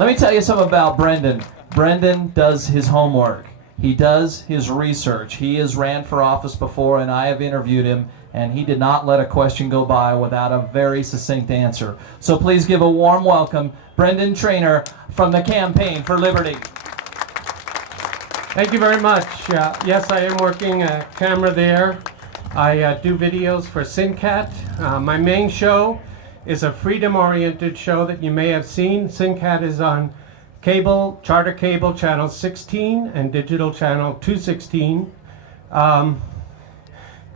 Let me tell you something about Brenden. Brenden does his homework. He does his research. He has ran for office before, and I have interviewed him, and he did not let a question go by without a very succinct answer. So please give a warm welcome, Brenden Trainor from the Campaign for Liberty. Thank you very much. Yes, I am working a camera there. I do videos for SynCat. My main show is a freedom-oriented show that you may have seen. SynCat is on cable, charter cable channel 16 and digital channel 216.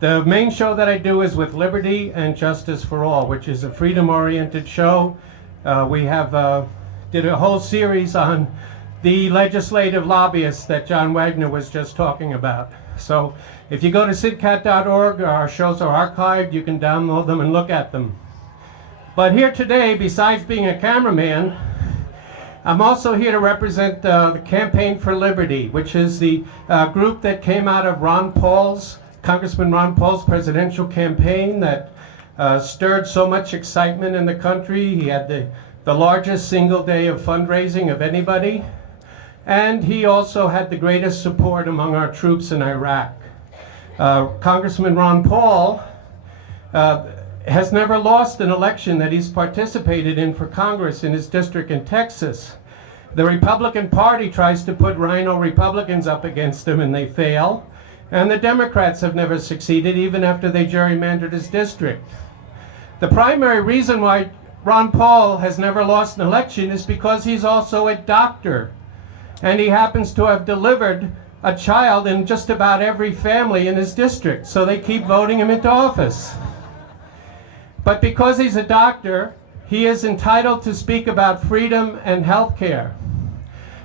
The main show that I do is with Liberty and Justice for All, which is a freedom-oriented show. We have did a whole series on the legislative lobbyists that John Wagner was just talking about. So if you go to syncat.org, our shows are archived. You can download them and look at them. But here today, besides being a cameraman, I'm also here to represent the Campaign for Liberty, which is the group that came out of Congressman Ron Paul's presidential campaign that stirred so much excitement in the country. He had the largest single day of fundraising of anybody. And he also had the greatest support among our troops in Iraq. Congressman Ron Paul has never lost an election that he's participated in for Congress in his district in Texas. The Republican Party tries to put Reno Republicans up against him and they fail. And the Democrats have never succeeded even after they gerrymandered his district. The primary reason why Ron Paul has never lost an election is because he's also a doctor. And he happens to have delivered a child in just about every family in his district. So they keep voting him into office. But because he's a doctor, he is entitled to speak about freedom and health care.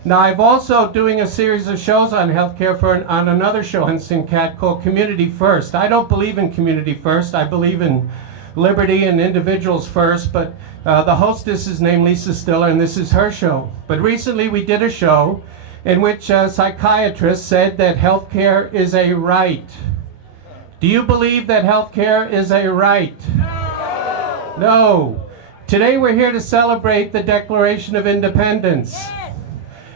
Now, I'm also doing a series of shows on healthcare on another show on SynCat called Community First. I don't believe in community first. I believe in liberty and individuals first, but the hostess is named Lisa Stiller, and this is her show. But recently we did a show in which a psychiatrist said that healthcare is a right. Do you believe that healthcare is a right? No. Today we're here to celebrate the Declaration of Independence.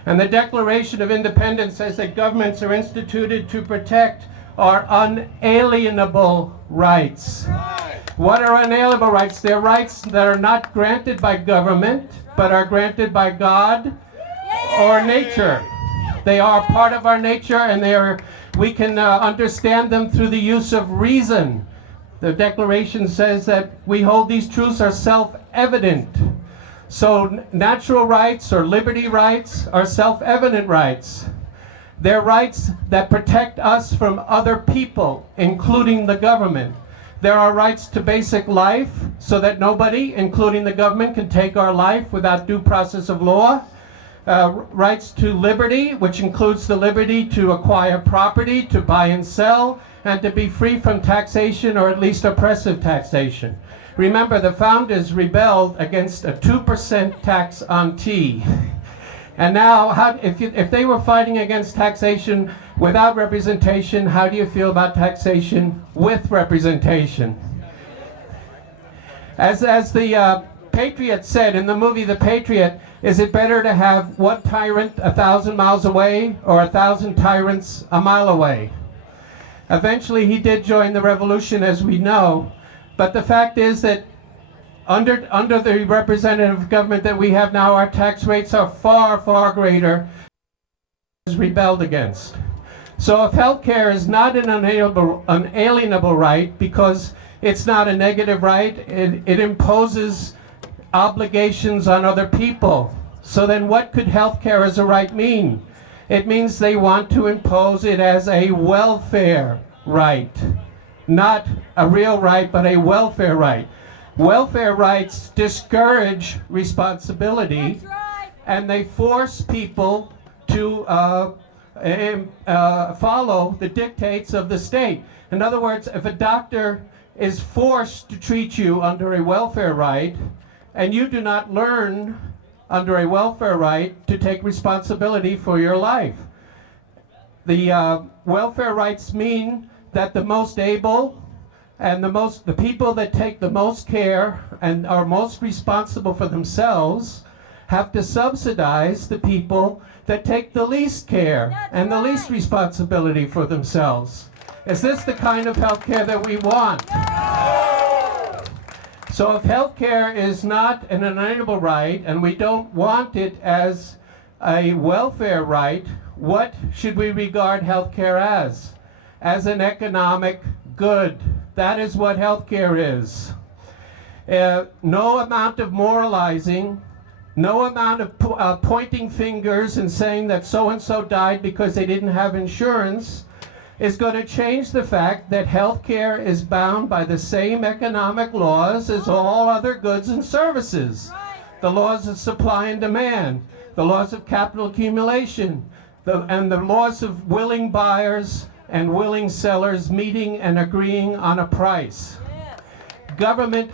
And the Declaration of Independence says that governments are instituted to protect our unalienable rights. What are unalienable rights? They're rights that are not granted by government, but are granted by God or nature. They are part of our nature, and we can understand them through the use of reason. The Declaration says that we hold these truths are self-evident. So natural rights or liberty rights are self-evident rights. They're rights that protect us from other people, including the government. There are rights to basic life, so that nobody, including the government, can take our life without due process of law. Rights to liberty, which includes the liberty to acquire property, to buy and sell, and to be free from taxation, or at least oppressive taxation. Remember, the founders rebelled against a 2% tax on tea. And now, if they were fighting against taxation without representation, how do you feel about taxation with representation? As the Patriot said in the movie The Patriot, is it better to have one tyrant 1,000 miles away or 1,000 tyrants a mile away? Eventually he did join the revolution, as we know, but the fact is that under the representative government that we have now, our tax rates are far, far greater than rebelled against. So if healthcare is not an unalienable right, because it's not a negative right, it imposes obligations on other people. So then what could healthcare as a right mean? It means they want to impose it as a welfare right. Not a real right, but a welfare right. Welfare rights discourage responsibility, and they force people to follow the dictates of the state. In other words, if a doctor is forced to treat you under a welfare right, and you do not learn under a welfare right to take responsibility for your life. The welfare rights mean that the most able and the people that take the most care and are most responsible for themselves have to subsidize the people that take the least care and the least responsibility for themselves. Is this the kind of health care that we want? So if health care is not an inalienable right, and we don't want it as a welfare right, what should we regard health care as? As an economic good. That is what health care is. No amount of moralizing, no amount of pointing fingers and saying that so-and-so died because they didn't have insurance is going to change the fact that healthcare is bound by the same economic laws as all other goods and services. The laws of supply and demand, the laws of capital accumulation, and the laws of willing buyers and willing sellers meeting and agreeing on a price. Government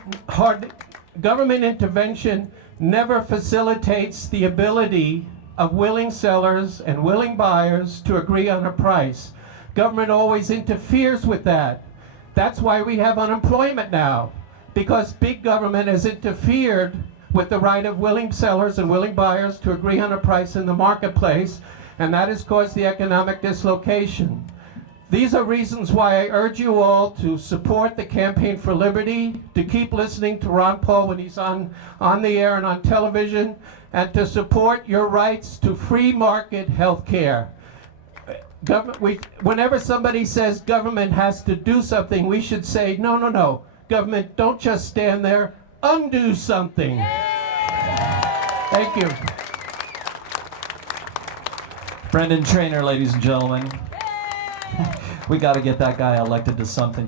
intervention never facilitates the ability of willing sellers and willing buyers to agree on a price. Government always interferes with that. That's why we have unemployment now, because big government has interfered with the right of willing sellers and willing buyers to agree on a price in the marketplace, and that has caused the economic dislocation. These are reasons why I urge you all to support the Campaign for Liberty, to keep listening to Ron Paul when he's on the air and on television, and to support your rights to free market health care. Whenever somebody says government has to do something, we should say, no, no, no. Government, don't just stand there. Undo something. Thank you. Brenden Trainor, ladies and gentlemen. We got to get that guy elected to something.